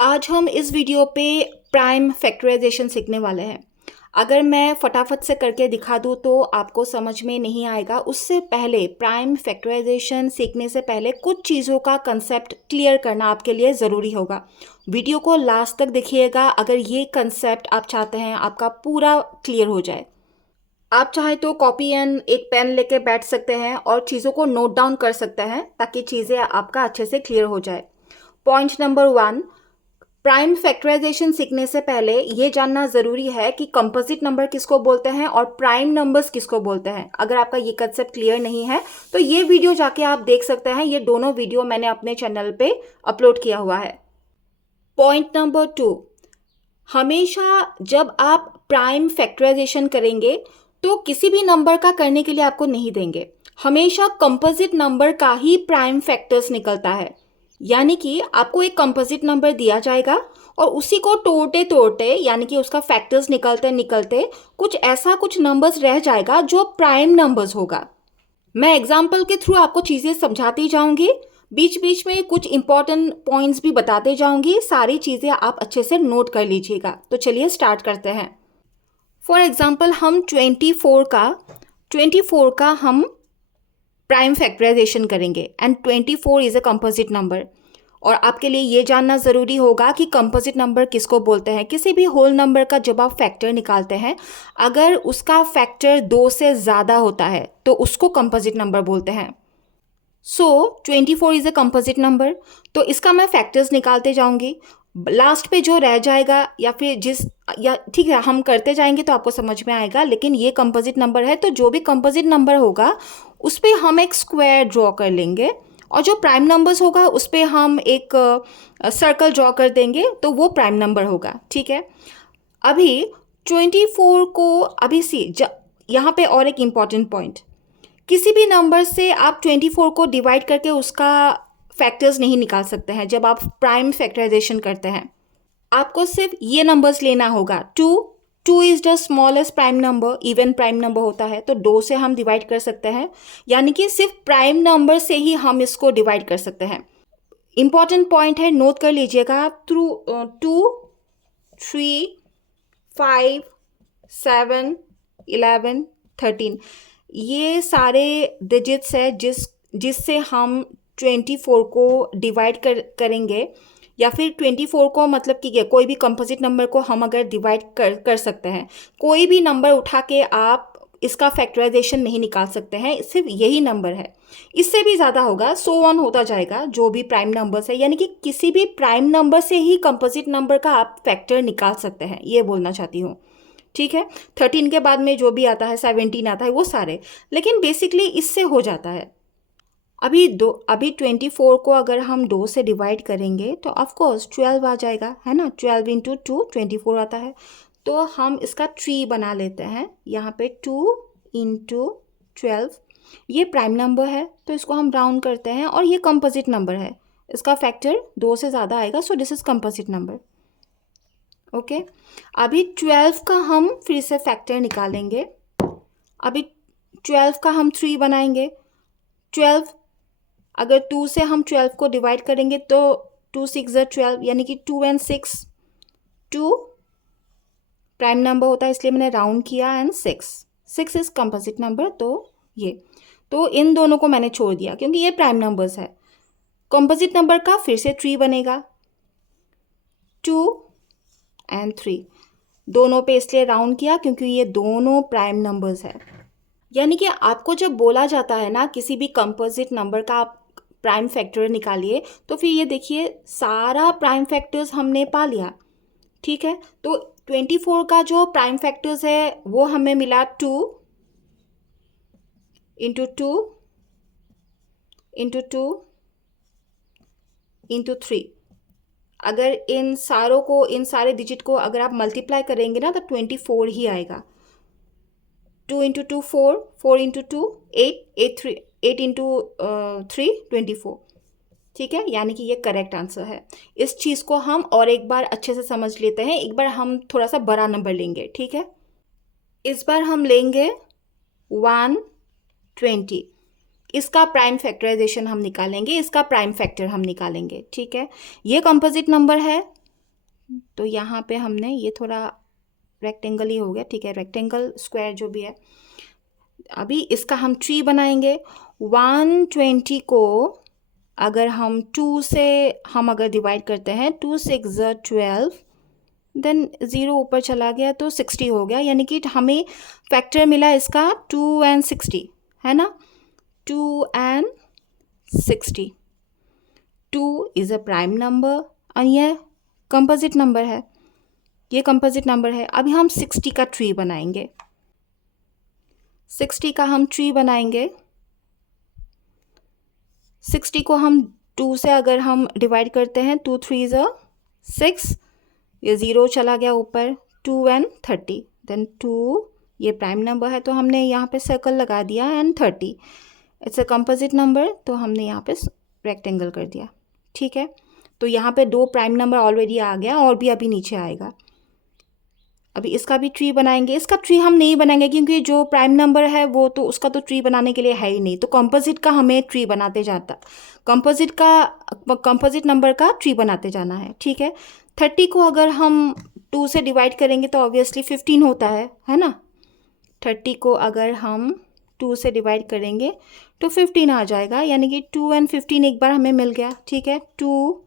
आज हम इस वीडियो पे प्राइम फैक्टराइजेशन सीखने वाले हैं। अगर मैं फटाफट से करके दिखा दूँ तो आपको समझ में नहीं आएगा। उससे पहले प्राइम फैक्टराइजेशन सीखने से पहले कुछ चीज़ों का कंसेप्ट क्लियर करना आपके लिए ज़रूरी होगा। वीडियो को लास्ट तक देखिएगा अगर ये कंसेप्ट आप चाहते हैं आपका पूरा क्लियर हो जाए। आप चाहे तो कॉपी एंड एक पेन लेके बैठ सकते हैं और चीज़ों को नोट डाउन कर सकते हैं ताकि चीज़ें आपका अच्छे से क्लियर हो जाए। पॉइंट नंबर 1, प्राइम फैक्टराइजेशन सीखने से पहले ये जानना ज़रूरी है कि कंपोजिट नंबर किसको बोलते हैं और प्राइम नंबर्स किसको बोलते हैं। अगर आपका ये कंसेप्ट क्लियर नहीं है तो ये वीडियो जाके आप देख सकते हैं। ये दोनों वीडियो मैंने अपने चैनल पे अपलोड किया हुआ है। पॉइंट नंबर 2, हमेशा जब आप प्राइम फैक्टराइजेशन करेंगे तो किसी भी नंबर का करने के लिए आपको नहीं देंगे। हमेशा कंपोजिट नंबर का ही प्राइम फैक्टर्स निकलता है। यानी कि आपको एक कंपोजिट नंबर दिया जाएगा और उसी को तोड़ते तोड़ते यानी कि उसका फैक्टर्स निकलते निकलते कुछ नंबर्स रह जाएगा जो प्राइम नंबर्स होगा। मैं एग्जाम्पल के थ्रू आपको चीज़ें समझाती जाऊंगी, बीच बीच में कुछ इंपॉर्टेंट पॉइंट्स भी बताते जाऊंगी। सारी चीज़ें आप अच्छे से नोट कर लीजिएगा। तो चलिए स्टार्ट करते हैं। फॉर एग्जाम्पल हम 24 का हम प्राइम फैक्टराइजेशन करेंगे and 24 is a composite number. और आपके लिए ये जानना ज़रूरी होगा कि कंपोजिट नंबर किसको बोलते हैं। किसी भी होल नंबर का जब आप फैक्टर निकालते हैं अगर उसका फैक्टर 2 से ज़्यादा होता है तो उसको कंपोजिट नंबर बोलते हैं। सो 24 इज़ अ कंपोजिट नंबर। तो इसका मैं फैक्टर्स निकालते जाऊंगी। लास्ट पे जो रह जाएगा या फिर ठीक है हम करते जाएंगे तो आपको समझ में आएगा। लेकिन ये कंपोजिट नंबर है तो जो भी कंपोजिट नंबर होगा उस पर हम एक स्क्वायर ड्रॉ कर लेंगे और जो प्राइम नंबर्स होगा उस पर हम एक सर्कल ड्रॉ कर देंगे तो वो प्राइम नंबर होगा। ठीक है, अभी 24 को यहाँ पे और एक इम्पॉर्टेंट पॉइंट, किसी भी नंबर से आप 24 को डिवाइड करके उसका फैक्टर्स नहीं निकाल सकते हैं। जब आप प्राइम फैक्टराइजेशन करते हैं आपको सिर्फ ये नंबर्स लेना होगा। 2 is the smallest prime number, even prime number होता है तो 2 से हम डिवाइड कर सकते हैं। यानी कि सिर्फ प्राइम नंबर से ही हम इसको डिवाइड कर सकते हैं। इंपॉर्टेंट पॉइंट है, नोट कर लीजिएगा। 2, 3, 5, 7, 11, 13 ये सारे डिजिट्स है जिससे हम 24 को डिवाइड करेंगे या फिर 24 को मतलब कि कोई भी कंपोजिट नंबर को हम अगर डिवाइड कर सकते हैं। कोई भी नंबर उठा के आप इसका फैक्टराइजेशन नहीं निकाल सकते हैं, सिर्फ यही नंबर है। इससे भी ज़्यादा होगा, सो ऑन होता जाएगा जो भी प्राइम नंबर्स है। यानी कि किसी भी प्राइम नंबर से ही कंपोजिट नंबर का आप फैक्टर निकाल सकते हैं, ये बोलना चाहती हूँ। ठीक है, 13 के बाद में जो भी आता है 17 आता है वो सारे, लेकिन बेसिकली इससे हो जाता है। अभी 24 को अगर हम 2 से डिवाइड करेंगे तो ऑफ कोर्स 12 आ जाएगा, है ना। 12 इंटू 2 24 आता है। तो हम इसका ट्री बना लेते हैं। यहाँ पे 2 इंटू 12 ये प्राइम नंबर है तो इसको हम राउंड करते हैं और ये कंपोजिट नंबर है। इसका फैक्टर 2 से ज़्यादा आएगा, so this is composite number. Okay, अभी 12 का हम फिर से फैक्टर निकालेंगे। अभी 12 का हम 3 बनाएंगे। 12 अगर 2 से हम 12 को डिवाइड करेंगे तो 2 6 12 यानी कि 2 and 6 2 प्राइम नंबर होता है इसलिए मैंने राउंड किया एंड 6 इज कंपोजिट नंबर। तो इन दोनों को मैंने छोड़ दिया क्योंकि ये प्राइम नंबर्स है। कंपोजिट नंबर का फिर से 3 बनेगा, 2 and 3 दोनों पे इसलिए राउंड किया क्योंकि ये दोनों प्राइम नंबर्स है। यानी कि आपको जब बोला जाता है ना किसी भी कंपोजिट नंबर का आप प्राइम फैक्टर निकालिए तो फिर ये देखिए सारा प्राइम फैक्टर्स हमने पा लिया। ठीक है, तो 24 का जो प्राइम फैक्टर्स है वो हमें मिला 2 इंटू 2 इंटू 2 इंटू 3। अगर इन सारे डिजिट को अगर आप मल्टीप्लाई करेंगे ना तो 24 ही आएगा। 2 इंटू 2 4, 4 इंटू 2 8 इंटू 3 24। ठीक है, यानी कि ये करेक्ट आंसर है। इस चीज़ को हम और एक बार अच्छे से समझ लेते हैं। एक बार हम थोड़ा सा बड़ा नंबर लेंगे। ठीक है, इस बार हम लेंगे 120। इसका प्राइम फैक्टराइजेशन हम निकालेंगे, इसका प्राइम फैक्टर हम निकालेंगे। ठीक है, ये कंपोजिट नंबर है तो यहाँ पे हमने ये थोड़ा रेक्टेंगल ही हो गया, ठीक है, रेक्टेंगल स्क्वायर जो भी है। अभी इसका हम ट्री बनाएंगे। 120 को अगर हम 2 से हम अगर डिवाइड करते हैं, 2 6 12, देन 0 ऊपर चला गया तो 60 हो गया, यानी कि हमें फैक्टर मिला इसका 2 and 60, है ना, 2 and 60। 2 is a prime number और यह कंपोजिट नंबर है, ये कंपोजिट नंबर है। अभी हम 60 का ट्री बनाएंगे। 60 का हम ट्री बनाएंगे। 60 को हम 2 से अगर हम डिवाइड करते हैं, 2 3 6, ये 0 चला गया ऊपर, 2 and 30, देन 2, ये प्राइम नंबर है तो हमने यहाँ पे सर्कल लगा दिया, and 30 it's a composite number, तो हमने यहाँ पे रेक्टेंगल कर दिया, ठीक है। तो यहाँ पे 2 प्राइम नंबर ऑलरेडी आ गया और भी अभी नीचे आएगा। अभी इसका भी ट्री बनाएंगे। इसका ट्री हम नहीं बनाएंगे क्योंकि जो प्राइम नंबर है वो तो उसका तो ट्री बनाने के लिए है ही नहीं, तो कंपोजिट का हमें ट्री बनाते जाता, कंपोजिट नंबर का ट्री बनाते जाना है, ठीक है। 30 को अगर हम 2 से डिवाइड करेंगे तो ऑब्वियसली 15 होता है ना। 30 को अगर हम 2 से डिवाइड करेंगे तो 15 आ जाएगा, यानी कि 2 and 15 एक बार हमें मिल गया, ठीक है। 2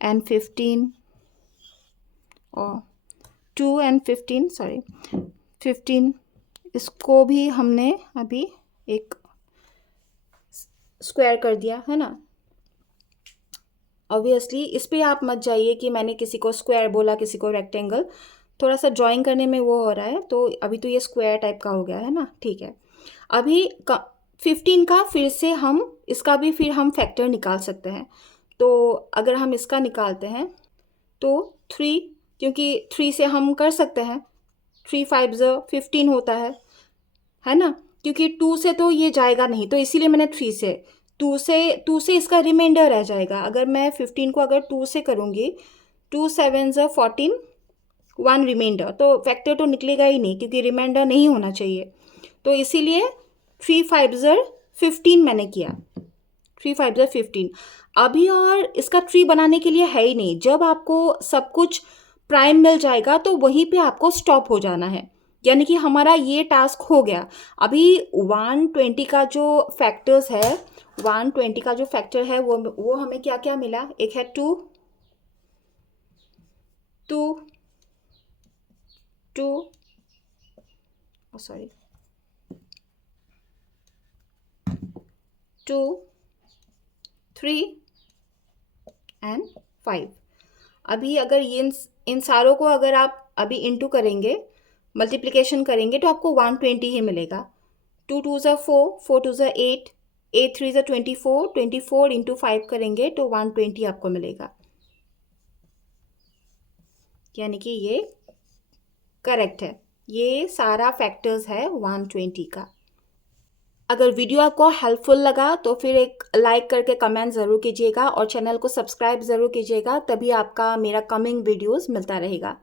and 15 और 2 and 15 सॉरी 15, इसको भी हमने अभी एक स्क्वायर कर दिया, है ना। ऑब्वियसली इस पे आप मत जाइए कि मैंने किसी को स्क्वायर बोला, किसी को रेक्टेंगल, थोड़ा सा ड्राइंग करने में वो हो रहा है, तो अभी तो ये स्क्वायर टाइप का हो गया है ना, ठीक है। अभी 15 का फिर से हम इसका भी फिर हम फैक्टर निकाल सकते हैं। तो अगर हम इसका निकालते हैं तो 3, क्योंकि 3 से हम कर सकते हैं, 3 5 15 होता है ना, क्योंकि 2 से तो ये जाएगा नहीं, तो इसीलिए मैंने 3 से, 2 से इसका रिमाइंडर रह जाएगा। अगर मैं 15 को अगर 2 से करूँगी, 2 7 14, 1 रिमाइंडर, तो फैक्टर तो निकलेगा ही नहीं क्योंकि रिमाइंडर नहीं होना चाहिए, तो इसीलिए 3 5 15 मैंने किया, 3 5 15। अभी और इसका ट्री बनाने के लिए है ही नहीं। जब आपको सब कुछ प्राइम मिल जाएगा तो वहीं पे आपको स्टॉप हो जाना है, यानी कि हमारा ये टास्क हो गया। अभी 120 का जो फैक्टर्स है, 120 का जो फैक्टर है वो हमें क्या क्या मिला, एक है 2 2 2 सॉरी 2 3 and 5। अभी अगर ये इन सारों को अगर आप अभी इंटू करेंगे, मल्टीप्लिकेशन करेंगे, तो आपको 120 ही मिलेगा। 2 2 4, 4 2 8, 8 3 24, 24 इंटू 5 करेंगे तो 120 आपको मिलेगा, यानी कि ये करेक्ट है। ये सारा फैक्टर्स है 120 का। अगर वीडियो आपको हेल्पफुल लगा तो फिर एक लाइक करके कमेंट ज़रूर कीजिएगा और चैनल को सब्सक्राइब ज़रूर कीजिएगा, तभी आपका मेरा कमिंग वीडियोस मिलता रहेगा।